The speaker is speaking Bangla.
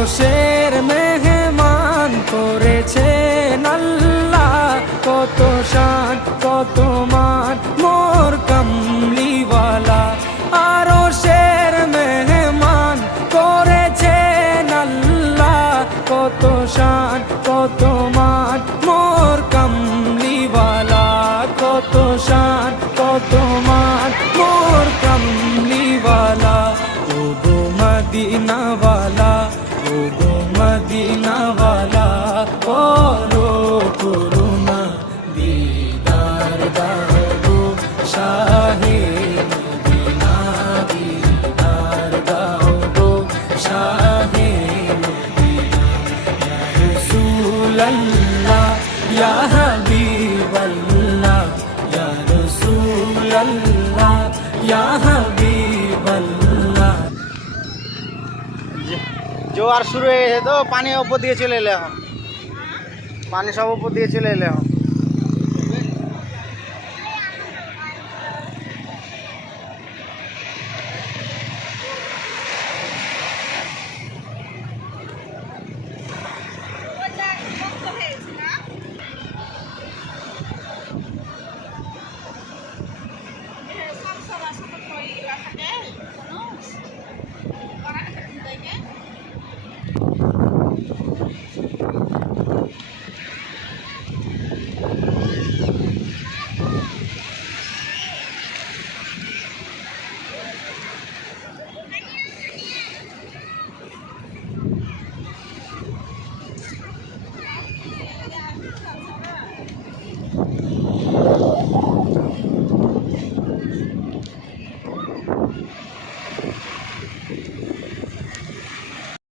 আরশের মেহমান করেছেন আল্লাহ, কত শান কত মান মোর কামলিওয়ালা। আরশের মেহমান করেছেন আল্লাহ, কত শান কত মান মোর কামলিওয়ালা, কত শান কত মান মোর কামলিওয়ালা। ও গো মদিনাওয়ালা, ও গো মদিনাওয়ালা, করো করুণা দিদার দাও গো শাহে মদিনা, দিদার দাও গো শাহে মদিনা। ইয়া রাসূলাল্লাহ ইয়া হাবিবাল্লাহ, ইয়া রাসূলাল্লাহ ইয়া হাবিবাল্লাহ। জোয়ার শুরু হয়ে গেছে তো, পানি উপর দিয়ে চলে এলে এখন, পানি সব উপর দিয়ে চলে এলে এখন।